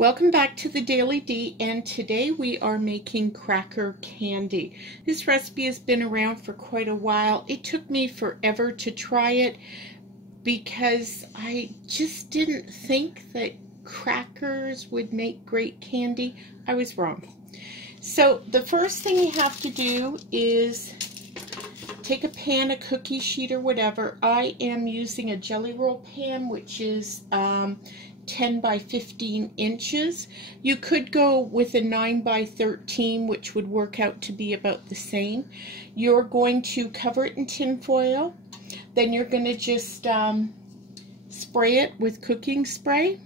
Welcome back to the Daily D, and today we are making cracker candy. This recipe has been around for quite a while. It took me forever to try it because I just didn't think that crackers would make great candy. I was wrong. So the first thing you have to do is take a pan, a cookie sheet, or whatever. I am using a jelly roll pan, which is 10 by 15 inches. You could go with a 9 by 13, which would work out to be about the same. You're going to cover it in tin foil. Then you're going to just spray it with cooking spray.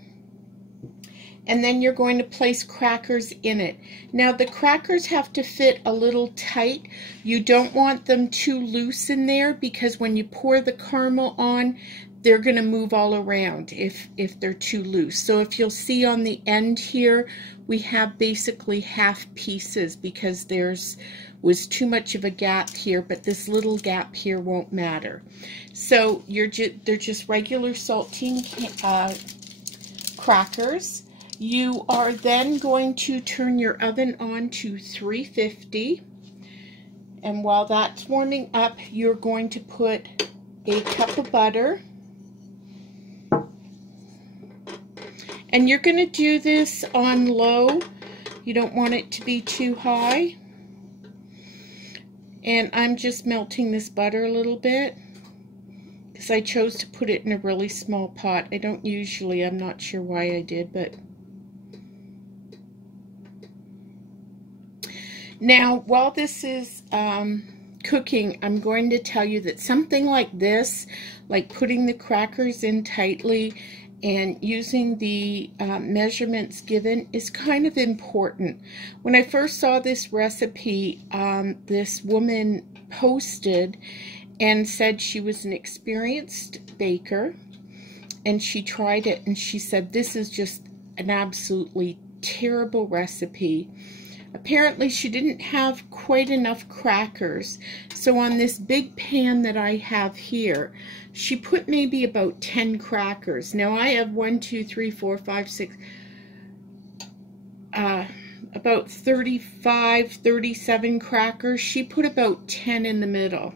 And then you're going to place crackers in it. Now the crackers have to fit a little tight. You don't want them too loose in there because when you pour the caramel on, they're going to move all around if they're too loose. So if you'll see on the end here, we have basically half pieces because was too much of a gap here, but this little gap here won't matter. So they're just regular saltine crackers. You are then going to turn your oven on to 350, and while that's warming up, you're going to put a cup of butter. And you're going to do this on low. You don't want it to be too high. And I'm just melting this butter a little bit because I chose to put it in a really small pot. I don't usually, I'm not sure why I did, but now while this is cooking, I'm going to tell you that something like this, like putting the crackers in tightly and using the measurements given, is kind of important. When I first saw this recipe, this woman posted and said she was an experienced baker, and she tried it and she said this is just an absolutely terrible recipe. Apparently she didn't have quite enough crackers, so on this big pan that I have here, she put maybe about 10 crackers. Now I have 1, 2, 3, 4, 5, 6, about 35, 37 crackers. She put about 10 in the middle.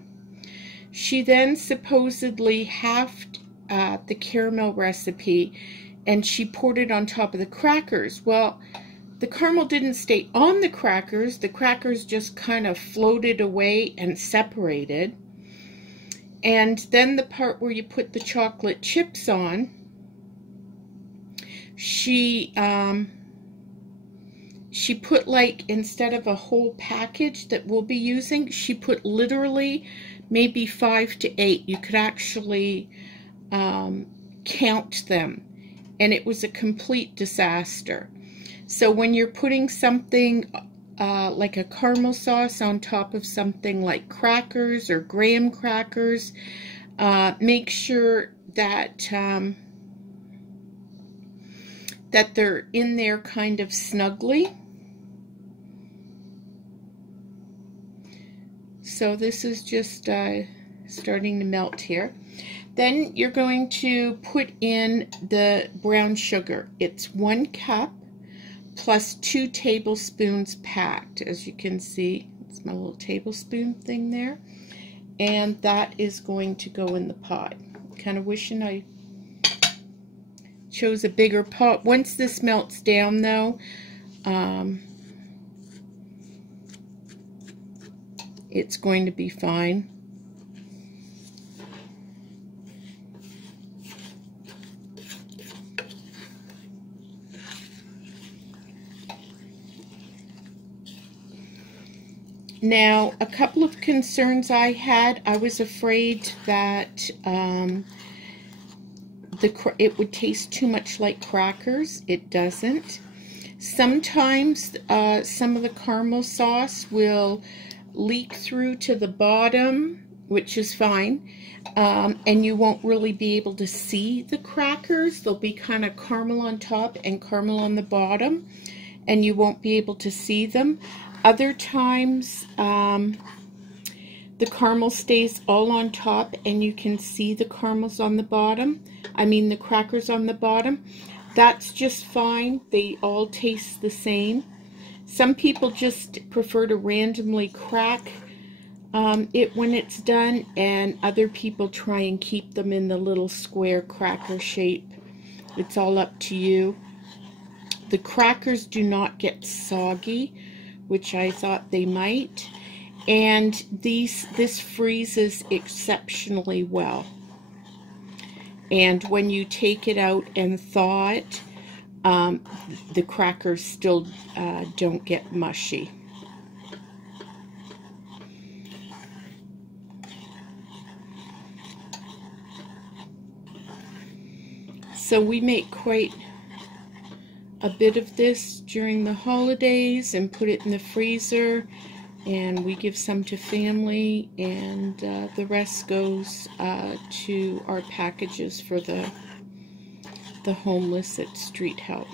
She then supposedly halved the caramel recipe and she poured it on top of the crackers. Well, the caramel didn't stay on the crackers just kind of floated away and separated. And then the part where you put the chocolate chips on, she put, like, instead of a whole package that we'll be using, she put literally maybe 5 to 8. You could actually count them, and it was a complete disaster. So when you're putting something like a caramel sauce on top of something like crackers or graham crackers, make sure that that they're in there kind of snugly. So this is just starting to melt here. Then you're going to put in the brown sugar. It's 1 cup. Plus 2 tablespoons packed. As you can see, it's my little tablespoon thing there. And that is going to go in the pot. Kind of wishing I chose a bigger pot. Once this melts down though, it's going to be fine. Now, a couple of concerns I had. I was afraid that it would taste too much like crackers. It doesn't. Sometimes some of the caramel sauce will leak through to the bottom, which is fine, and you won't really be able to see the crackers. They'll be kind of caramel on top and caramel on the bottom, and you won't be able to see them. Other times, the caramel stays all on top and you can see the caramels on the bottom. I mean the crackers on the bottom. that's just fine. They all taste the same. Some people just prefer to randomly crack it when it's done, and other people try and keep them in the little square cracker shape. It's all up to you. The crackers do not get soggy, which I thought they might, and this freezes exceptionally well. And when you take it out and thaw it, the crackers still don't get mushy. So we make quite a bit of this during the holidays and put it in the freezer, and we give some to family, and the rest goes to our packages for the homeless at Street Help.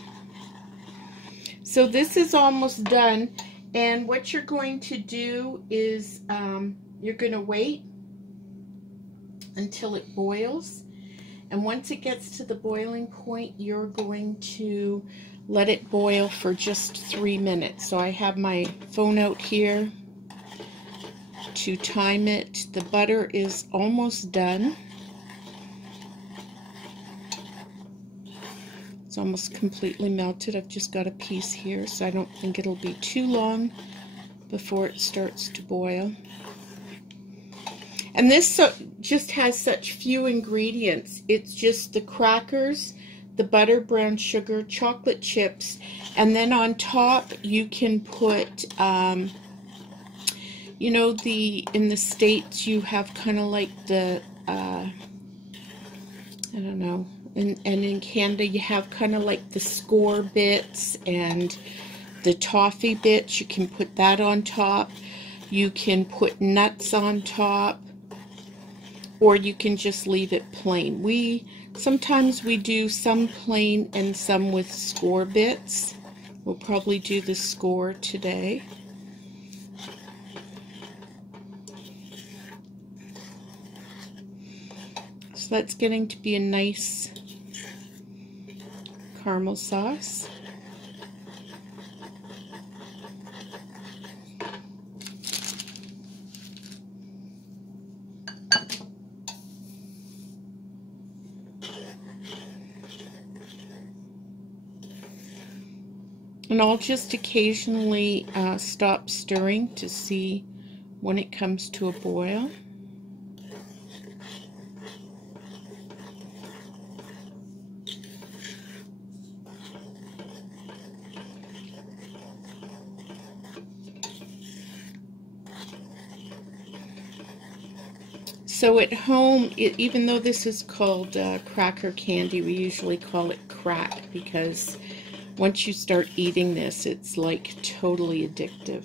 So this is almost done, and what you're going to do is you're going to wait until it boils, and once it gets to the boiling point, you're going to let it boil for just 3 minutes. So I have my phone out here to time it. The butter is almost done. It's almost completely melted. I've just got a piece here, so I don't think it'll be too long before it starts to boil. And this just has such few ingredients. It's just the crackers, the butter, brown sugar, chocolate chips, and then on top you can put, you know, in the States you have kind of like the, I don't know, and in Canada you have kind of like the score bits and the toffee bits. You can put that on top. You can put nuts on top, or you can just leave it plain. Sometimes we do some plain and some with score bits. We'll probably do the score today. So that's getting to be a nice caramel sauce. And I'll just occasionally stop stirring to see when it comes to a boil. So at home, even though this is called cracker candy, we usually call it crack, because once you start eating this, it's like totally addictive.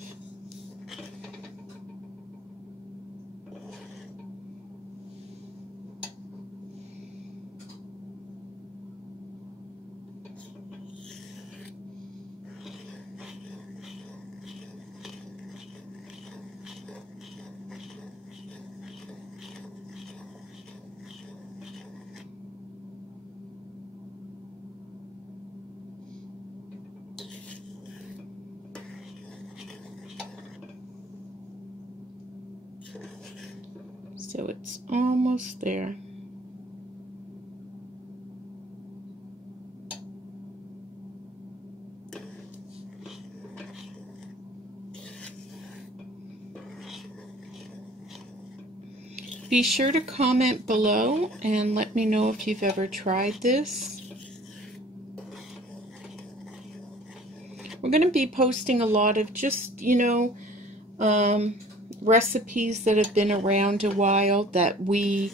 So it's almost there. Be sure to comment below and let me know if you've ever tried this. We're going to be posting a lot of just, you know, recipes that have been around a while that we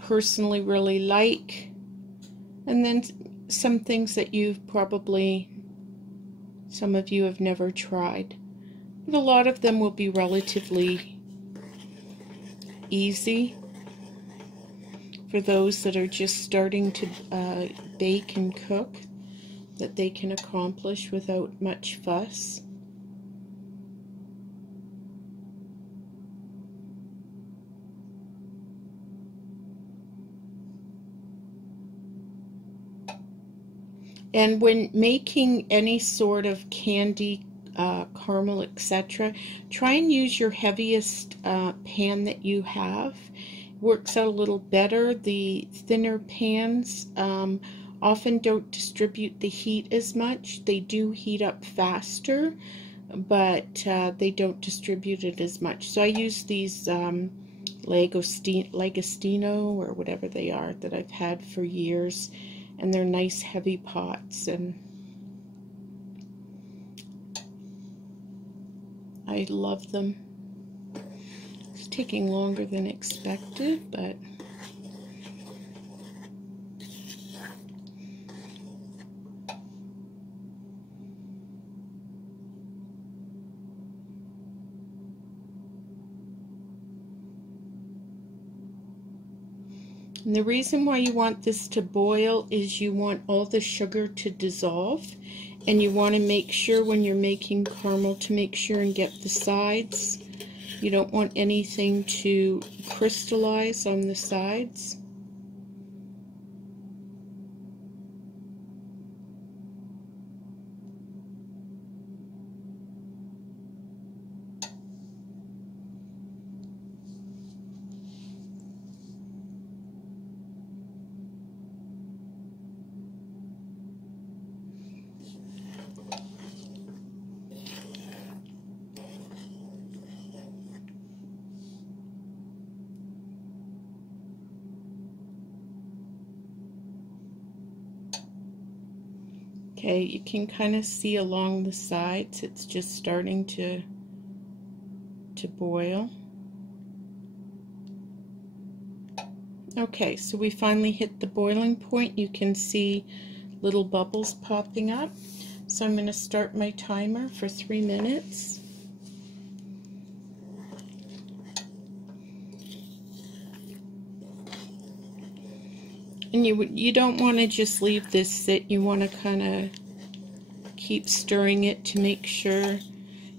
personally really like, and then some things that you've probably, some of you have never tried, but a lot of them will be relatively easy for those that are just starting to bake and cook, that they can accomplish without much fuss. And when making any sort of candy, caramel, etc., try and use your heaviest pan that you have. Works out a little better. The thinner pans often don't distribute the heat as much. They do heat up faster, but they don't distribute it as much. So I use these Lagostino or whatever they are that I've had for years, and they're nice heavy pots, and I love them. It's taking longer than expected, but and the reason why you want this to boil is you want all the sugar to dissolve, and you want to make sure when you're making caramel to make sure and get the sides. You don't want anything to crystallize on the sides. Okay, you can kind of see along the sides it's just starting to boil. Okay, so we finally hit the boiling point. You can see little bubbles popping up. So I'm going to start my timer for 3 minutes. And you don't want to just leave this sit. You want to kind of keep stirring it to make sure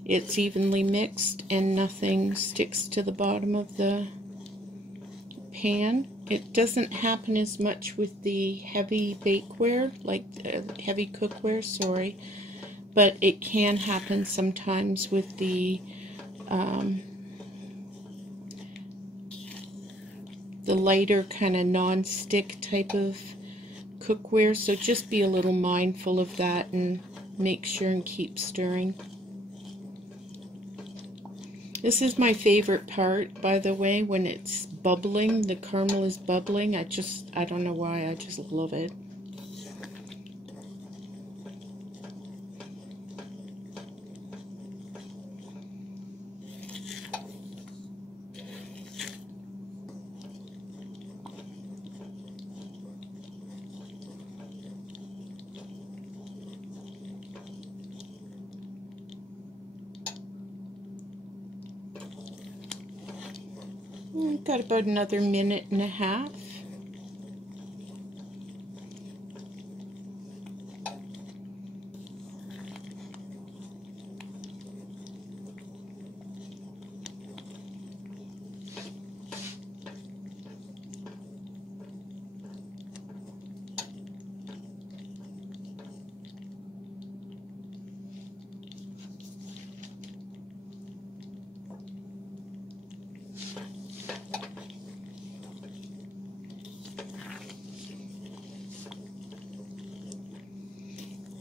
it's evenly mixed and nothing sticks to the bottom of the pan. It doesn't happen as much with the heavy bakeware, like heavy cookware, sorry, but it can happen sometimes with the lighter kind of non-stick type of cookware, so just be a little mindful of that and make sure and keep stirring. This is my favorite part, by the way, when it's bubbling, the caramel is bubbling. I don't know why, I just love it. Got about another minute and a half.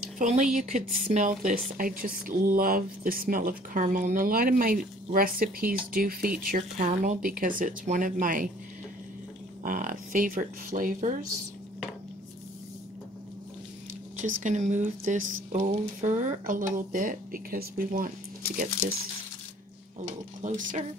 If only you could smell this. I just love the smell of caramel, and a lot of my recipes do feature caramel because it's one of my favorite flavors. Just going to move this over a little bit because we want to get this a little closer.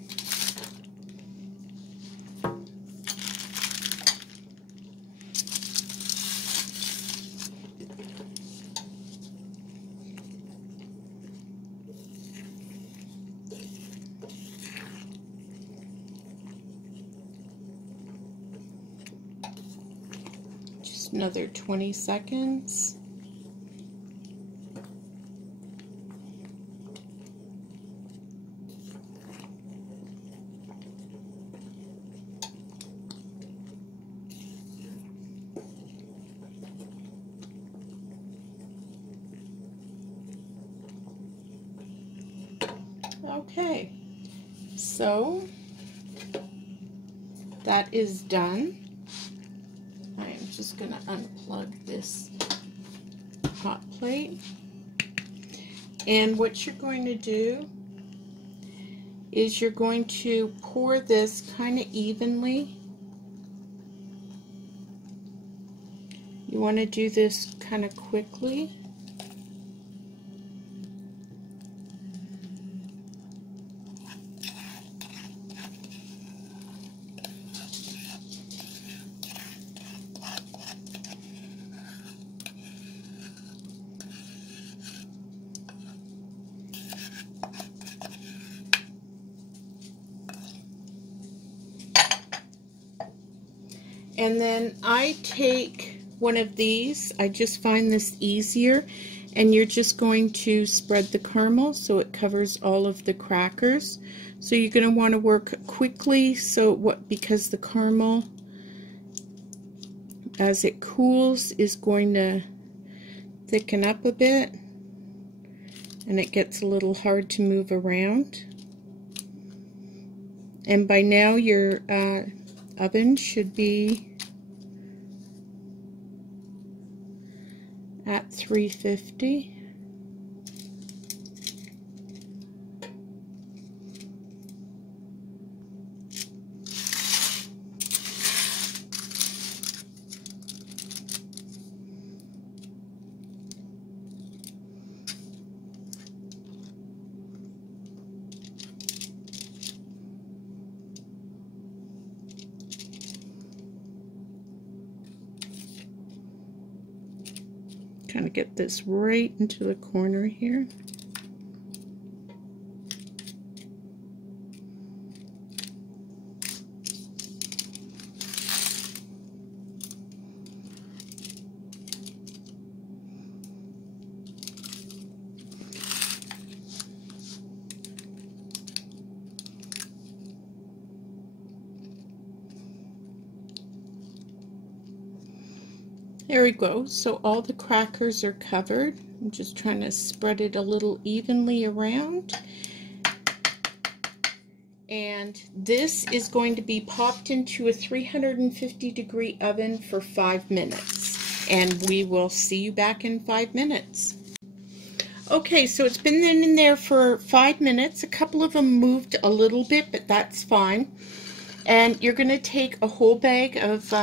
Another 20 seconds. Okay, so that is done. I am just going to unplug this hot plate. And what you're going to do is you're going to pour this kind of evenly. You want to do this kind of quickly. And then I take one of these, I just find this easier, and you're just going to spread the caramel so it covers all of the crackers. So you're going to want to work quickly because the caramel, as it cools, is going to thicken up a bit, and it gets a little hard to move around. And by now your oven should be at 350. Kind of get this right into the corner here. There we go. So all the crackers are covered. I'm just trying to spread it a little evenly around. And this is going to be popped into a 350-degree oven for 5 minutes. And we will see you back in 5 minutes. Okay, so it's been in there for 5 minutes. A couple of them moved a little bit, but that's fine. And you're going to take a whole bag of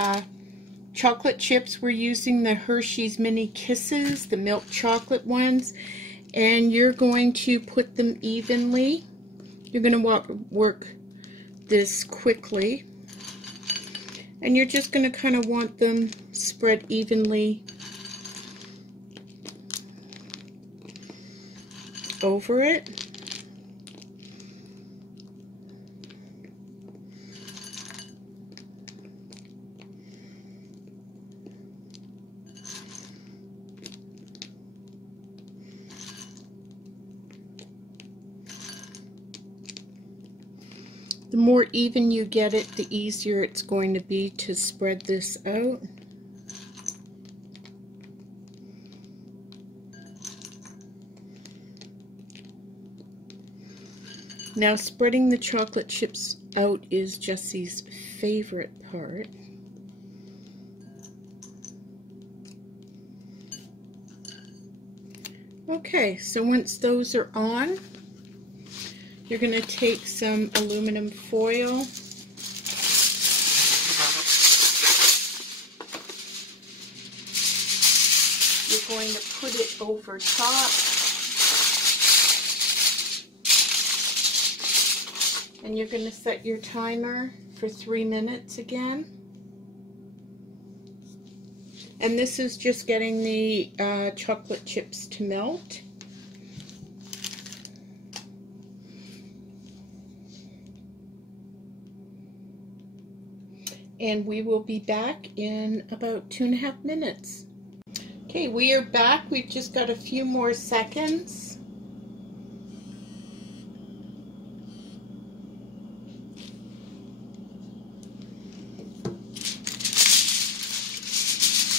chocolate chips. We're using the Hershey's Mini Kisses, the milk chocolate ones, and you're going to put them evenly. You're going to work this quickly, and you're just going to kind of want them spread evenly over it. The more even you get it, the easier it's going to be to spread this out. Now, spreading the chocolate chips out is Jessie's favorite part. Okay, so once those are on, you're going to take some aluminum foil. You're going to put it over top. And you're going to set your timer for 3 minutes again. And this is just getting the chocolate chips to melt. And we will be back in about 2.5 minutes. Okay, we are back. We've just got a few more seconds.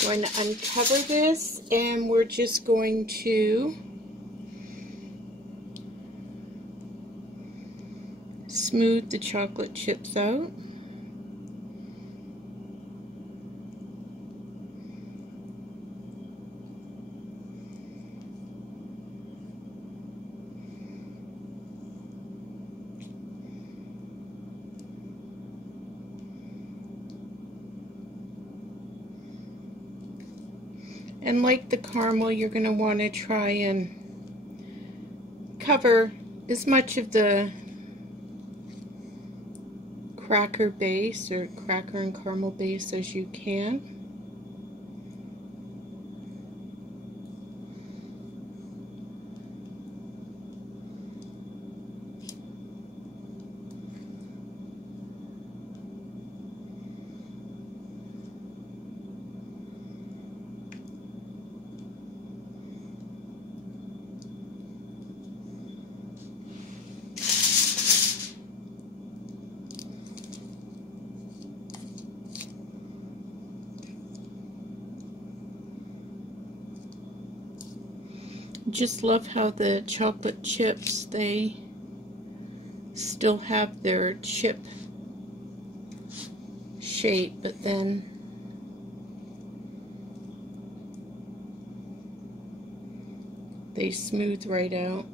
Going to uncover this, and we're just going to smooth the chocolate chips out. And like the caramel, you're going to want to try and cover as much of the cracker base or cracker and caramel base as you can. Just love how the chocolate chips, they still have their chip shape, but then they smooth right out.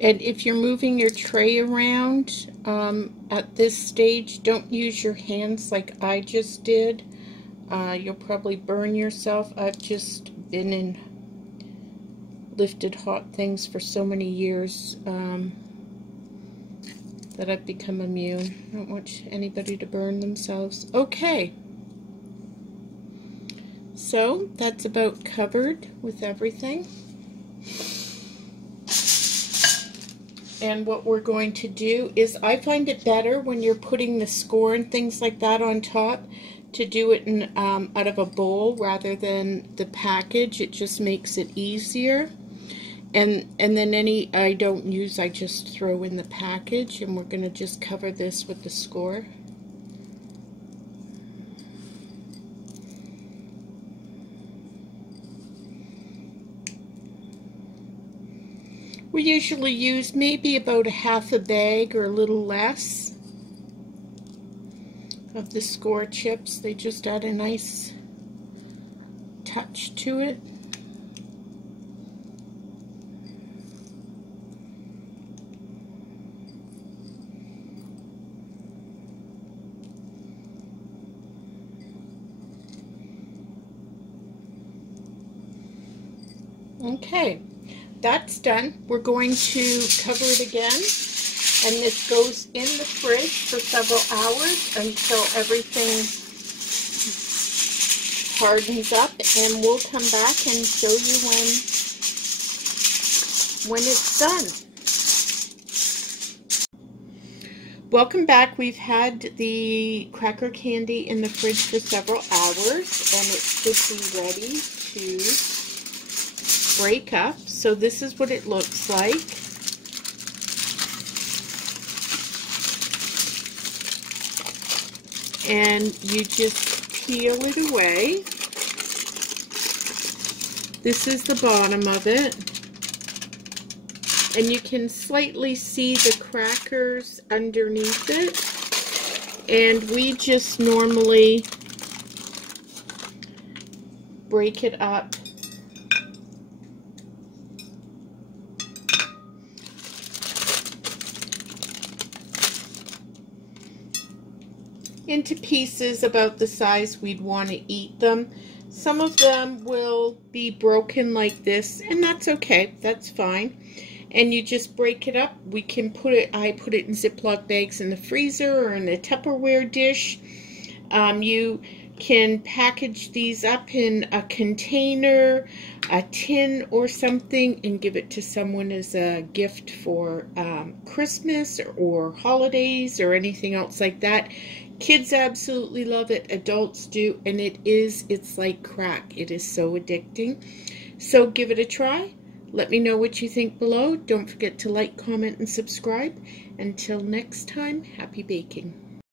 And if you're moving your tray around at this stage, don't use your hands like I just did. You'll probably burn yourself. I've just been in lifted hot things for so many years that I've become immune. I don't want anybody to burn themselves. Okay. So that's about covered with everything. And what we're going to do is, I find it better when you're putting the score and things like that on top to do it in, out of a bowl rather than the package. It just makes it easier. And then any I don't use, I just throw in the package, and we're going to just cover this with the score. We usually use maybe about a half a bag or a little less of the score chips. They just add a nice touch to it. Okay. That's done. We're going to cover it again, and this goes in the fridge for several hours until everything hardens up, and we'll come back and show you when it's done. Welcome back. We've had the cracker candy in the fridge for several hours, and it should be ready to break up. So this is what it looks like. And you just peel it away. This is the bottom of it. And you can slightly see the crackers underneath it. And we just normally break it up into pieces about the size we'd want to eat them. Some of them will be broken like this, and that's okay, that's fine. And you just break it up. We can put it, I put it in Ziploc bags in the freezer or in a Tupperware dish. You can package these up in a container, a tin or something, and give it to someone as a gift for Christmas or holidays or anything else like that. Kids absolutely love it, adults do, and it's like crack. It is so addicting. So give it a try. Let me know what you think below. Don't forget to like, comment, and subscribe. Until next time, happy baking.